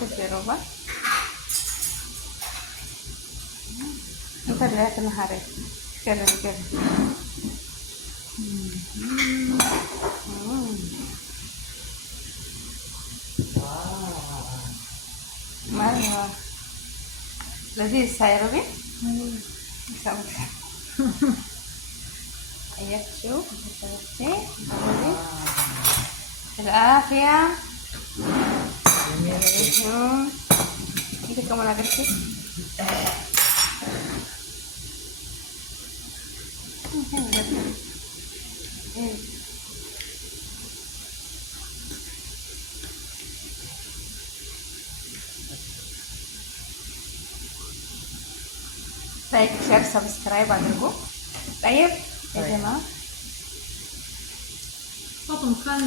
تجربة انت رجعت نهاري كده مرة لذيذ سايروبي اياك شوف العافية انت كمان عجبتي لايك شير سبسكرايب عليكم. طيب يا جماعة طبعا كان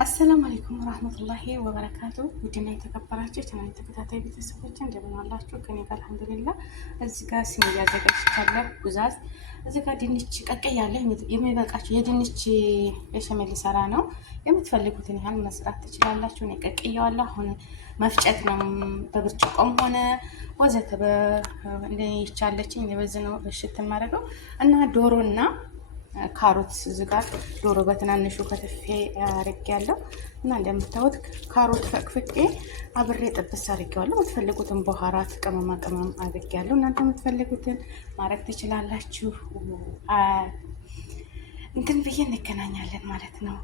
السلام عليكم ورحمة الله وبركاته። ودنا የተከበራችሁ ቻናል ተከታታይ ቤተሰቦች እንደምን አላችሁ? ከኔ ጋር አልሐምዱሊላህ። እዚህ ጋር ሲኒ ያዘጋጅቻለሁ ጉዛዝ። እዚህ ጋር ድንች ቀቅያለሁ። የሚበቃችሁ የድንች የሸመል ሰራ ነው። የምትፈልጉትን ያህል መስራት ትችላላችሁ። እኔ ቀቅያለሁ። አሁን መፍጨት ነው በብርጭቆም ሆነ ወዘተ እንደይቻለችኝ ለበዝ ነው እሽት ማድረገው እና ዶሮና ካሮት እዚህ ጋር ዶሮ በትናንሹ ከትፌ አድርጌያለሁ እና እንደምታዩት ካሮት ፈቅፍቄ አብሬ ጥብስ አድርጌዋለሁ። የምትፈልጉትን በኋራት ቅመማ ቅመም አድርጌያለሁ። እናንተ የምትፈልጉትን ማድረግ ትችላላችሁ። እንትን ብዬ እንገናኛለን ማለት ነው።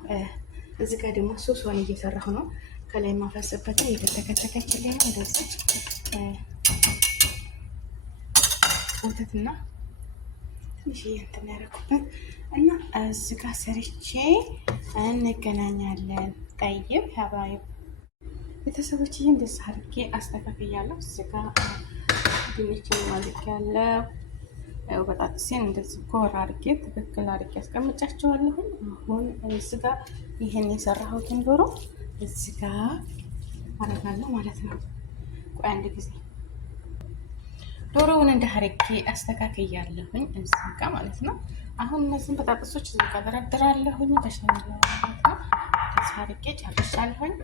እዚህ ጋር ደግሞ ሶስዋን እየሰራሁ ነው። ከላይ ማፈስበትን እየተከተከችልኝ ነው። እንደዚህ ወተትና ትንሽ እንትን ያደረኩበት እና እዚህ ጋር ሰርቼ እንገናኛለን። ጠይብ ሀባይብ ቤተሰቦች እንደዚህ አድርጌ አስተካክያለሁ። እዚህ ጋር ድንችን ማለት ያለው በጣጥሴን እንደዚህ ጎራ አድርጌ ትክክል አድርጌ አስቀምጫቸዋለሁ። አሁን እዚህ ጋር ይሄን የሰራሁትን ዶሮ እዚህ ጋር አደርጋለሁ ማለት ነው። ቆይ አንድ ጊዜ ዶሮውን እንደ አድርጌ አስተካክያለሁኝ እዚህ ጋር ማለት ነው። አሁን እነዚህን በጣጥሶች እዚህ ጋር ደረድራለሁኝ። በሸመል ማለት ነው። እዚህ አድርጌ ጨርሻለሁኝ።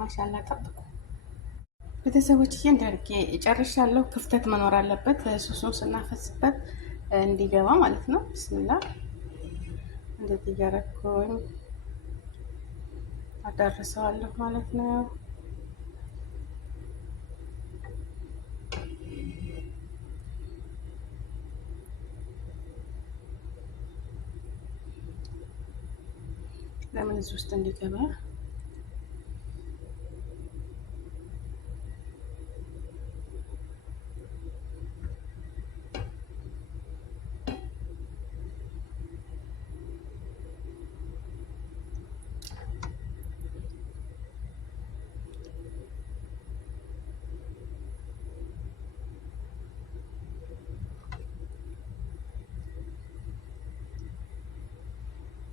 ማሻአላ ጠብቁ ቤተሰቦች። እንደ አድርጌ ጨርሻለሁ። ክፍተት መኖር አለበት ሱሱን ስናፈስበት እንዲገባ ማለት ነው። ብስሚላ እንደዚህ እያደረኩኝ አዳርሰዋለሁ ማለት ነው። ለምን እዚህ ውስጥ እንዲገባ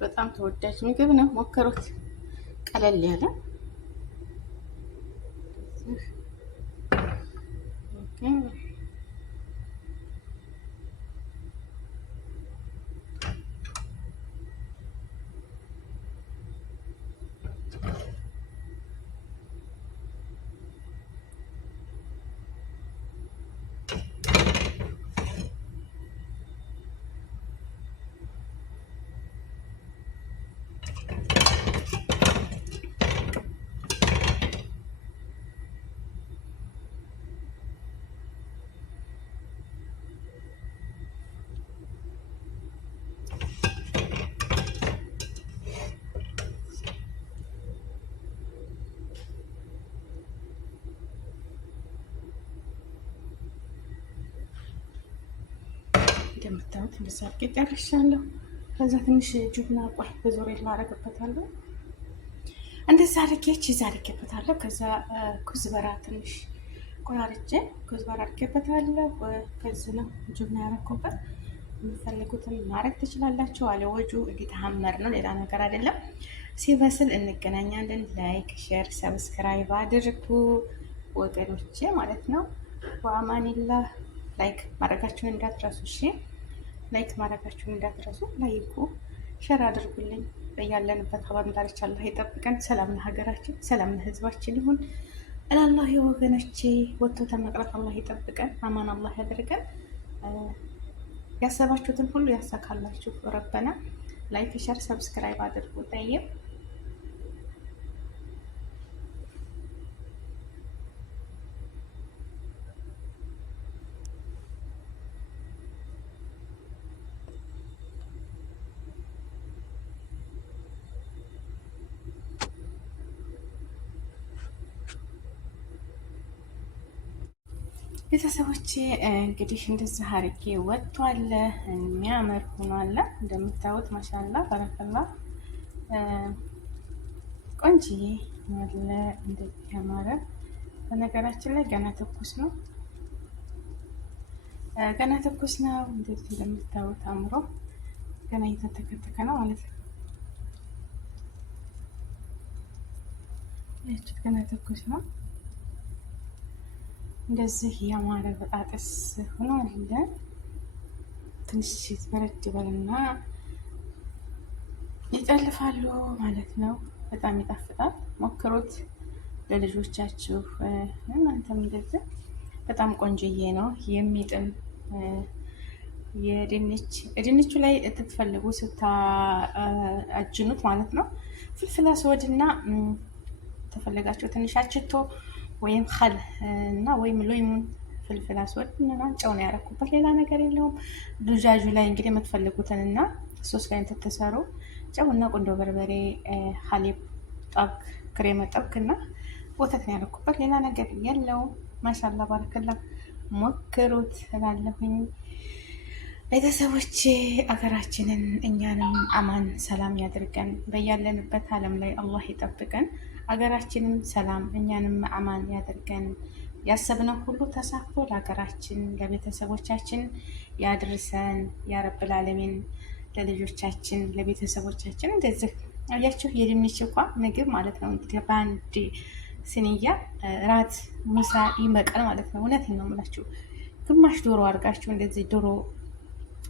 በጣም ተወዳጅ ምግብ ነው። ሞክሩት። ቀለል ያለ እንደምታዩት እንደዛ አድርጌ ጨርሻለሁ። ከዛ ትንሽ ጁብና ቆይ በዙሪያ ላደርግበታለሁ። እንደዛ አድርጌ ቺዝ አድርጌበታለሁ። ከዛ ኩዝበራ ትንሽ ቆራርጬ ኩዝበራ አድርጌበታለሁ። ከዚህ ነው ጁብና ያደረኩበት። የምትፈልጉትን ማድረግ ትችላላችሁ። አለ ወጁ እየተሐመር ነው፣ ሌላ ነገር አይደለም። ሲበስል እንገናኛለን። ላይክ ሼር ሰብስክራይብ አድርጉ ወገኖቼ ማለት ነው። ወአማኒላህ ላይክ ማድረጋችሁን እንዳትረሱ። እሺ ላይክ ማድረጋችሁን እንዳትረሱ። ላይኩ ሼር አድርጉልኝ። በያለንበት አለም ዳርቻ አላህ ይጠብቀን። ሰላም ለሀገራችን፣ ሰላም ለህዝባችን ይሁን እላለሁ። ወገኖቼ ወጥቶ ተመቅረት አላህ ይጠብቀን፣ አማን አላህ ያደርገን። ያሰባችሁትን ሁሉ ያሳካላችሁ። ረበና ላይክ፣ ሸር፣ ሰብስክራይብ አድርጉ። ጠይብ ቤተሰቦቼ እንግዲህ እንደዚህ አርጌ ወጥቷል። የሚያምር ሆኗል እንደምታዩት ማሻላ በረከላ ቆንጅዬ አለ። እንደዚህ ያማረ በነገራችን ላይ ገና ትኩስ ነው፣ ገና ትኩስ ነው። እንደዚህ እንደምታዩት አምሮ ገና እየተተከተከ ነው ማለት ነው። ገና ትኩስ ነው። እንደዚህ ያማረ በጣጥስ ሆኖ አለ። ትንሽ በረድ ይበልና ይጠልፋሉ ማለት ነው። በጣም ይጣፍጣል። ሞክሩት ለልጆቻችሁ። እናንተም እንደዚህ በጣም ቆንጆዬ ነው። የሚጥም የድንቹ ላይ ትትፈልጉ ስታአጅኑት ማለት ነው። ፍልፍል አስወድና ተፈለጋችሁ ትንሽ አችቶ ወይም ኸል እና ወይም ሎይሙን ፍልፍል አስወድ እና ጨው ነው ያደረኩበት፣ ሌላ ነገር የለውም። ዱጃጁ ላይ እንግዲህ የምትፈልጉትን እና ሶስ ላይ ተተሰሩ ጨው እና ቁንዶ በርበሬ፣ ሀሊብ ጠብክ፣ ክሬም ጠብክ እና ወተት ነው ያደረኩበት፣ ሌላ ነገር የለውም። ማሻላ ባረከላ ሞክሩት እላለሁኝ። ቤተሰቦች አገራችንን እኛንም አማን ሰላም ያድርገን። በያለንበት ዓለም ላይ አላህ ይጠብቀን። አገራችንን ሰላም እኛንም አማን ያድርገን። ያሰብነው ሁሉ ተሳክቶ ለሀገራችን ለቤተሰቦቻችን ያድርሰን። ያረብል ዓለሚን ለልጆቻችን ለቤተሰቦቻችን እንደዚህ አያችሁ። የድንች እንኳ ምግብ ማለት ነው እንግዲህ በአንድ ስንያ ራት ምሳ ይመቃል ማለት ነው። እውነቴን ነው የምላችሁ። ግማሽ ዶሮ አድርጋችሁ እንደዚህ ዶሮ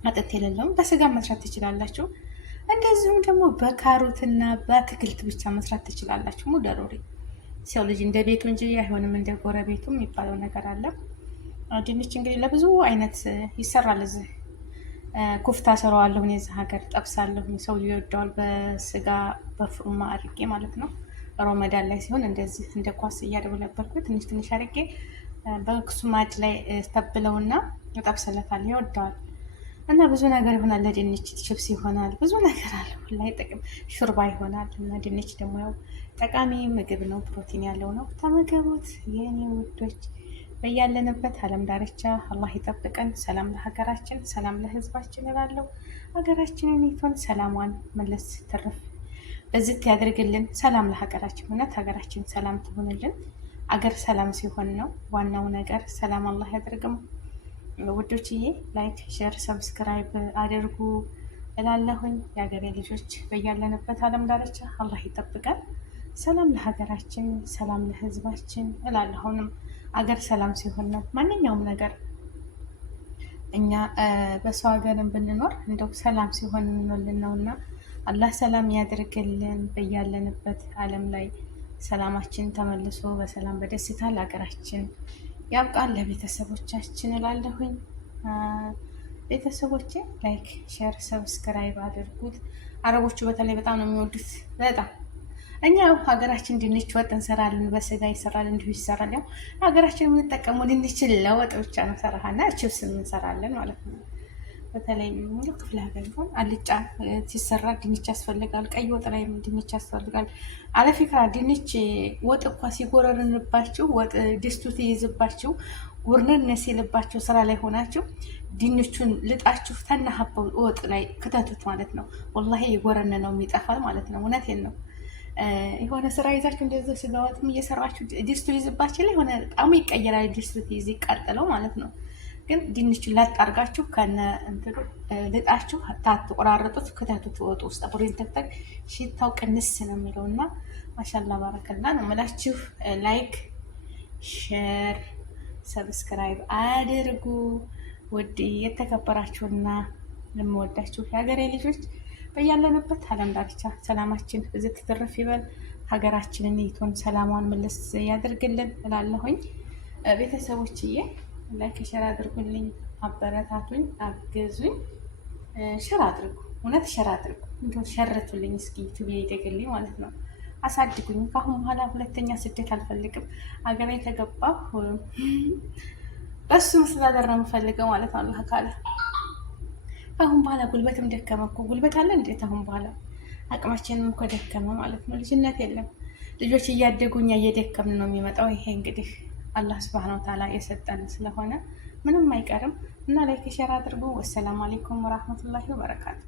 አጥንት የሌለውም በስጋ መስራት ትችላላችሁ። እንደዚሁም ደግሞ በካሮትና በአትክልት ብቻ መስራት ትችላላችሁ። ሙደሮሪ ሰው ልጅ እንደ ቤቱ እንጂ አይሆንም እንደ ጎረቤቱ የሚባለው ነገር አለ። ድንች እንግዲህ ለብዙ አይነት ይሰራል። እዚህ ኩፍታ ሰራዋለሁ እኔ እዚህ ሀገር ጠብሳለሁ። ሰው ይወደዋል በስጋ በፍሩማ አድርጌ ማለት ነው። ሮመዳን ላይ ሲሆን እንደዚህ እንደ ኳስ እያደበለበልኩ ትንሽ ትንሽ አድርጌ በኩሱማድ ላይ ተብለውና እጠብስለታለሁ። ይወደዋል እና ብዙ ነገር ይሆናል። ለድንች ችፕስ ይሆናል፣ ብዙ ነገር አለ ላይ ጥቅም ሹርባ ይሆናል። እና ድንች ደግሞ ያው ጠቃሚ ምግብ ነው፣ ፕሮቲን ያለው ነው። ተመገቡት የኔ ውዶች። በያለንበት ዓለም ዳርቻ አላህ ይጠብቀን። ሰላም ለሀገራችን፣ ሰላም ለሕዝባችን እላለሁ። ሀገራችንን ይቶን ሰላሟን መለስ ትርፍ በዝት ያድርግልን። ሰላም ለሀገራችን፣ እውነት ሀገራችን ሰላም ትሆንልን። አገር ሰላም ሲሆን ነው ዋናው ነገር። ሰላም አላህ ያድርግም። ውዶችዬ ላይክ፣ ሼር፣ ሰብስክራይብ አድርጉ እላለሁኝ። የሀገሬ ልጆች በያለንበት ዓለም ዳርቻ አላህ ይጠብቀን። ሰላም ለሀገራችን፣ ሰላም ለሕዝባችን እላለሁ። አሁንም አገር ሰላም ሲሆን ነው ማንኛውም ነገር። እኛ በሰው ሀገርን ብንኖር እንደው ሰላም ሲሆን እንኖልን ነው እና አላህ ሰላም ያድርግልን። በያለንበት ዓለም ላይ ሰላማችን ተመልሶ በሰላም በደስታ ለሀገራችን ያብቃን፣ ለቤተሰቦቻችን እላለሁኝ። ቤተሰቦቼ ላይክ፣ ሼር፣ ሰብስክራይብ አድርጉት። አረቦቹ በተለይ በጣም ነው የሚወዱት። በጣም እኛ ሀገራችን ድንች ወጥ እንሰራለን፣ በስጋ ይሰራል፣ እንዲሁ ይሰራል። ያው ሀገራችን የምንጠቀመው ድንች ለወጥ ብቻ ነው፣ ሰራሃና ችፕስ እንሰራለን ማለት ነው። በተለይ ክፍለ ሀገር ቢሆን አልጫ ሲሰራ ድንች ያስፈልጋል። ቀይ ወጥ ላይ ድንች ያስፈልጋል። አለፊክራ ድንች ወጥ እኳ ሲጎረርንባችሁ ወጥ ድስቱ ትይዝባችሁ ጉርንን ሲልባችሁ ስራ ላይ ሆናችሁ ድንቹን ልጣችሁ ተናሀበው ወጥ ላይ ክተቱት ማለት ነው። ወላሂ የጎረነ ነው የሚጠፋል ማለት ነው። እውነቴን ነው። የሆነ ስራ ይዛችሁ እንደዚህ ስጋ ወጥም እየሰራችሁ ድስቱ ይዝባችሁ ላይ የሆነ ጣሙ ይቀየራል። ድስቱ ትይዝ ይቃጠለው ማለት ነው። ግን ድንቹን ላጥ አድርጋችሁ ከነ እንትኑ ልጣችሁ ታትቆራረጡት ክተቱት ወጡ ውስጥ አብሬን ተክተክ ሽታው ቅንስ ነው የሚለው እና ማሻላ ባረከላ ነው የምላችሁ። ላይክ፣ ሼር፣ ሰብስክራይብ አድርጉ። ውድ የተከበራችሁና የምወዳችሁ የሀገሬ ልጆች በያለንበት ዓለም ዳርቻ ሰላማችን ብዝት ትርፍ ይበል። ሀገራችንን ይቶን ሰላሟን መለስ ያደርግልን እላለሁኝ። ቤተሰቦችዬ ላይክ ሸር አድርጉልኝ፣ አበረታቱኝ፣ አግዙኝ። ሸር አድርጉ፣ እውነት ሸር አድርጉ። እንዲሁ ሸርቱልኝ እስኪ ዩቲዩብ ይደግልኝ ማለት ነው። አሳድጉኝ። ከአሁን በኋላ ሁለተኛ ስደት አልፈልግም። ሀገሬ ከገባሁ በሱ መስተዳደር ነው የምፈልገው ማለት ነው። አላህ ካለ አሁን በኋላ ጉልበትም ደከመ እኮ። ጉልበት አለ እንዴት? አሁን በኋላ አቅማችንም እኮ ደከመ ማለት ነው። ልጅነት የለም። ልጆች እያደጉ እኛ እየደከምን ነው የሚመጣው። ይሄ እንግዲህ አላህ ሱብሃነሁ ወተዓላ የሰጠን ስለሆነ ምንም አይቀርም እና ላይክ ሼር አድርጉ። ወሰላሙ አለይኩም ወራህመቱላሂ ወበረካቱ።